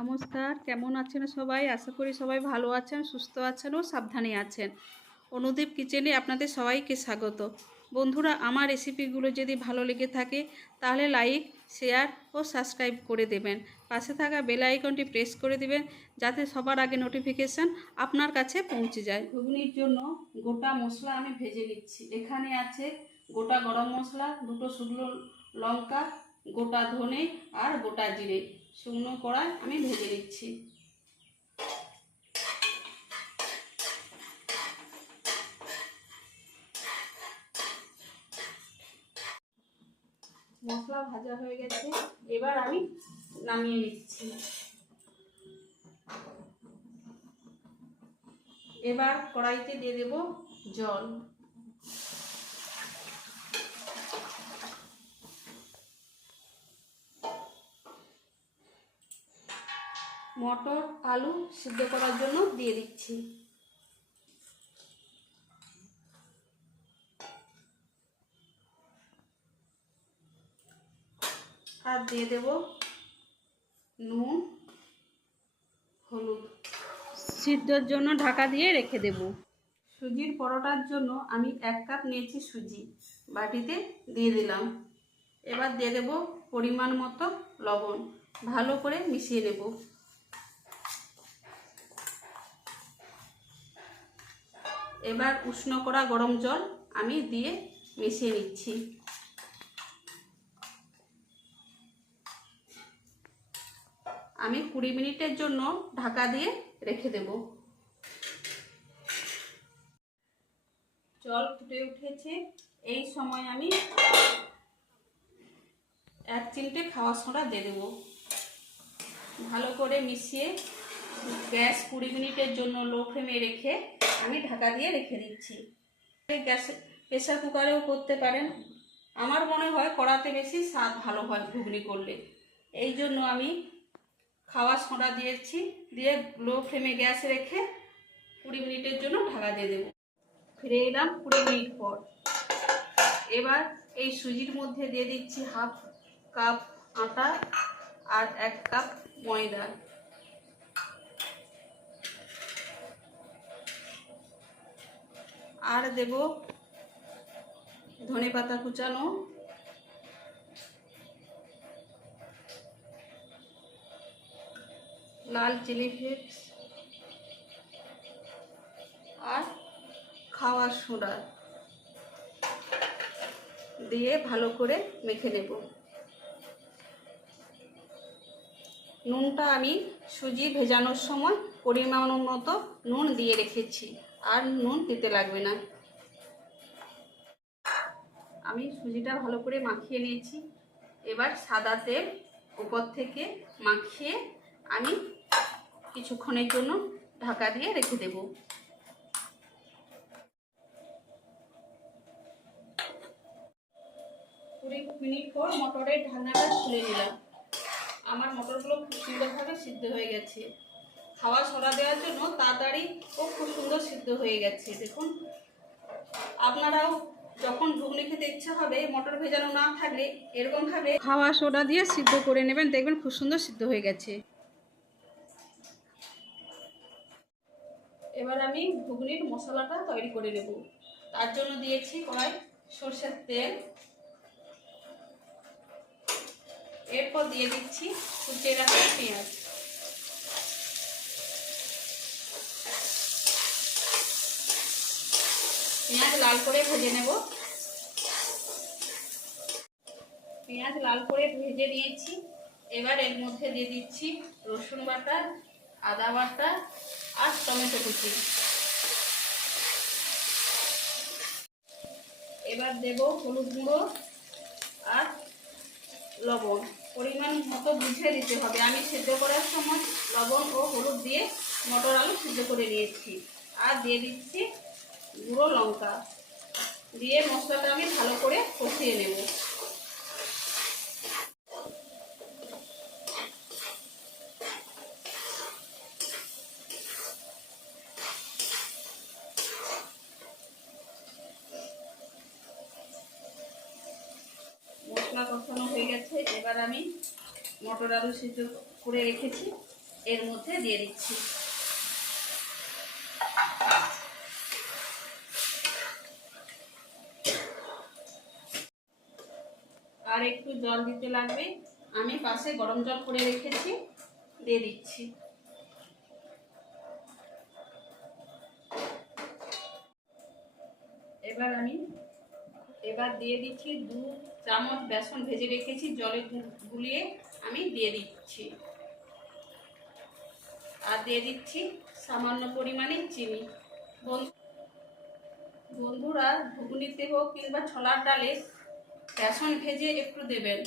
নমস্কার, কেমন আছেন সবাই? আশা করি সবাই ভালো আছেন, সুস্থ আছেন ও সাবধানে আছেন। অনুদীপ কিচেনে আপনাদের সবাইকে স্বাগত। বন্ধুরা, আমার রেসিপিগুলো যদি ভালো লেগে থাকে, তাহলে লাইক, শেয়ার ও সাবস্ক্রাইব করে দেবেন। পাশে থাকা বেল আইকনটি প্রেস করে দেবেন, যাতে সবার আগে নোটিফিকেশান আপনার কাছে পৌঁছে যায়। ঘুগনির জন্য গোটা মশলা আমি ভেজে নিচ্ছি। এখানে আছে গোটা গরম মশলা, দুটো শুকনো লঙ্কা, গোটা ধনে আর গোটা জিরে। শুকনো কড়াই আমি ভেজে নিচ্ছি। মশলা ভাজা হয়ে গেছে, এবার আমি নামিয়ে নিচ্ছি। এবার কড়াইতে দিয়ে দেব জল। মটর, আলু সিদ্ধ করার জন্য দিয়ে দিচ্ছি। আর দিয়ে দেব নুন, হলুদ। সিদ্ধর জন্য ঢাকা দিয়ে রেখে দেব। সুজির পরোটার জন্য আমি এক কাপ নিয়েছি সুজি। বাটিতে দিয়ে দিলাম। এবার দিয়ে দেব পরিমাণ মতো লবণ। ভালো করে মিশিয়ে নেব। এবার উষ্ণ করা গরম জল আমি দিয়ে মিশিয়ে নিচ্ছি। আমি কুড়ি মিনিটের জন্য ঢাকা দিয়ে রেখে দেব। জল ফুটে উঠেছে। এই সময় আমি এক চিমটে খাওয়া সোডা দিয়ে দেবো। ভালো করে মিশিয়ে গ্যাস কুড়ি মিনিটের জন্য লো ফ্লেমে রেখে আমি ঢাকা দিয়ে রেখে দিচ্ছি। গ্যাসে প্রেশার কুকারেও করতে পারেন। আমার মনে হয় কড়াতে বেশি স্বাদ ভালো হয় ঘুগনি করলে। এই জন্য আমি খাওয়া সোডা দিয়েছি, দিয়ে লো ফ্লেমে গ্যাস রেখে কুড়ি মিনিটের জন্য ঢাকা দিয়ে দেবো। ফিরে এলাম কুড়ি মিনিট পর। এবার এই সুজির মধ্যে দিয়ে দিচ্ছি হাফ কাপ আটা আর এক কাপ ময়দা। আর দেব ধনে পাতা কুচানো। লাল চিলি ফ্লেক্স। আর খাওয়ার সোডা দিয়ে ভালো করে মেখে নেব। নুনটা আমি সুজি ভেজানোর সময় পরিমাণ মতো নুন দিয়ে রেখেছি। আর নুন দিতে লাগবে না। আমি সুজিটা ভালো করে মাখিয়ে নিয়েছি। এবার সাদা তেল উপর থেকে মাখিয়ে আমি কিছুক্ষণের জন্য ঢাকা দিয়ে রেখে দেব। কুড়ি মিনিট পর মটরের ঢাকনাটা খুলে নিলাম। আমার মটরগুলো খুব সুন্দরভাবে সিদ্ধ হয়ে গেছে। খাওয়া সরা দেওয়ার জন্য তাড়াতাড়ি ও খুব সুন্দর সিদ্ধ হয়ে গেছে, দেখুন। আপনারাও যখন ঘুগনি খেতে ইচ্ছা হবে, মটর ভেজানো না থাকলে এরকমভাবে খাওয়া সোডা দিয়ে সিদ্ধ করে নেবেন, দেখবেন খুব সুন্দর সিদ্ধ হয়ে গেছে। এবার আমি ঘুগনির মশলাটা তৈরি করে নেব। তার জন্য দিয়েছি কড়াই, সর্ষের তেল। এরপর দিয়ে দিচ্ছি কুচিয়ে রাখা পেঁয়াজ। পেঁয়াজ লাল করে ভেজে নেব। পেঁয়াজ লাল করে ভেজে নিয়েছি। এবার এর মধ্যে দিয়ে দিচ্ছি রসুন বাটা, আদা বাটা আর টমেটো কুচি। এবার দেব হলুদ গুঁড়ো আর লবণ। পরিমাণ মতো বুঝে দিতে হবে। আমি সেদ্ধ করার সময় লবণ ও হলুদ দিয়ে মটর আলু সিদ্ধ করে নিয়েছি। আর দিয়ে দিচ্ছি গুঁড়ো লঙ্কা দিয়ে মশলাটা আমি ভালো করে কষিয়ে নেব। মশলা কষানো হয়ে গেছে, এবার আমি মটর আলু সিদ্ধ করে রেখেছি, এর মধ্যে দিয়ে দিচ্ছি। একটু জল দিতে লাগবে। আমি পাশে গরম জল করে রেখেছি, দিয়ে দিচ্ছি। এবার আমি, এবার দিয়ে দিচ্ছি দু চামচ বেসন ভেজে রেখেছি, জলে গুলিয়ে আমি দিয়ে দিচ্ছি। আর দিয়ে দিচ্ছি সামান্য পরিমাণে চিনি। বন- বন্ধুরা, ঘুগনিতে হোক কিংবা ছোলার ডালে বেসন ভেজে একটু দেবেন।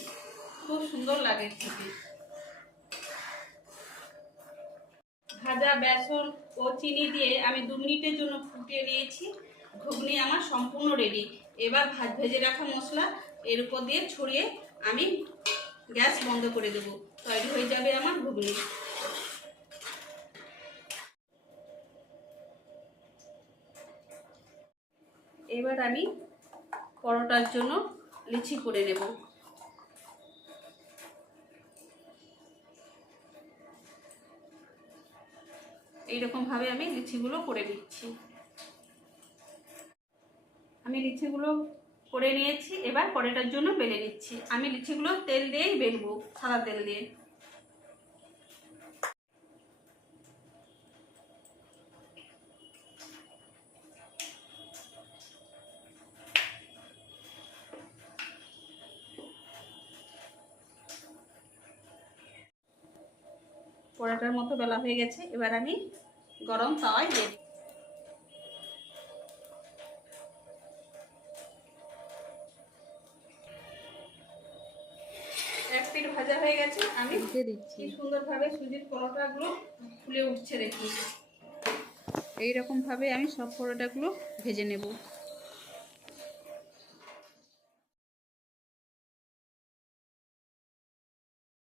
খুব সুন্দর লাগে খেতে। ভাজা বেসন ও চিনি দিয়ে আমি দু মিনিটের জন্য ফুটিয়ে নিয়েছি। ঘুগনি আমার সম্পূর্ণ রেডি এবার ভাত ভেজে রাখা মশলা এর উপর দিয়ে ছড়িয়ে আমি গ্যাস বন্ধ করে দেবো। তৈরি হয়ে যাবে আমার ঘুগনি। এবার আমি পরোটার জন্য লিচি করে নেব। এইরকম ভাবে আমি লিচিগুলো করে নিচ্ছি। আমি লিচিগুলো করে নিয়েছি, এবার পরেটার জন্য বেলে নিচ্ছি। আমি লিচিগুলো তেল দিয়েই বেলবো, সাদা তেল দিয়ে। পরোটার মতো বেলা হয়ে গেছে। এবার আমি গরম তাওয়ায় দিয়ে দিই। এক পিঠ ভাজা হয়ে গেছে। আমি কি সুন্দরভাবে সুজির পরোটাগুলো ফুলে উঠছে দেখি এইরকম ভাবে আমি সব পরোটাগুলো ভেজে নেব।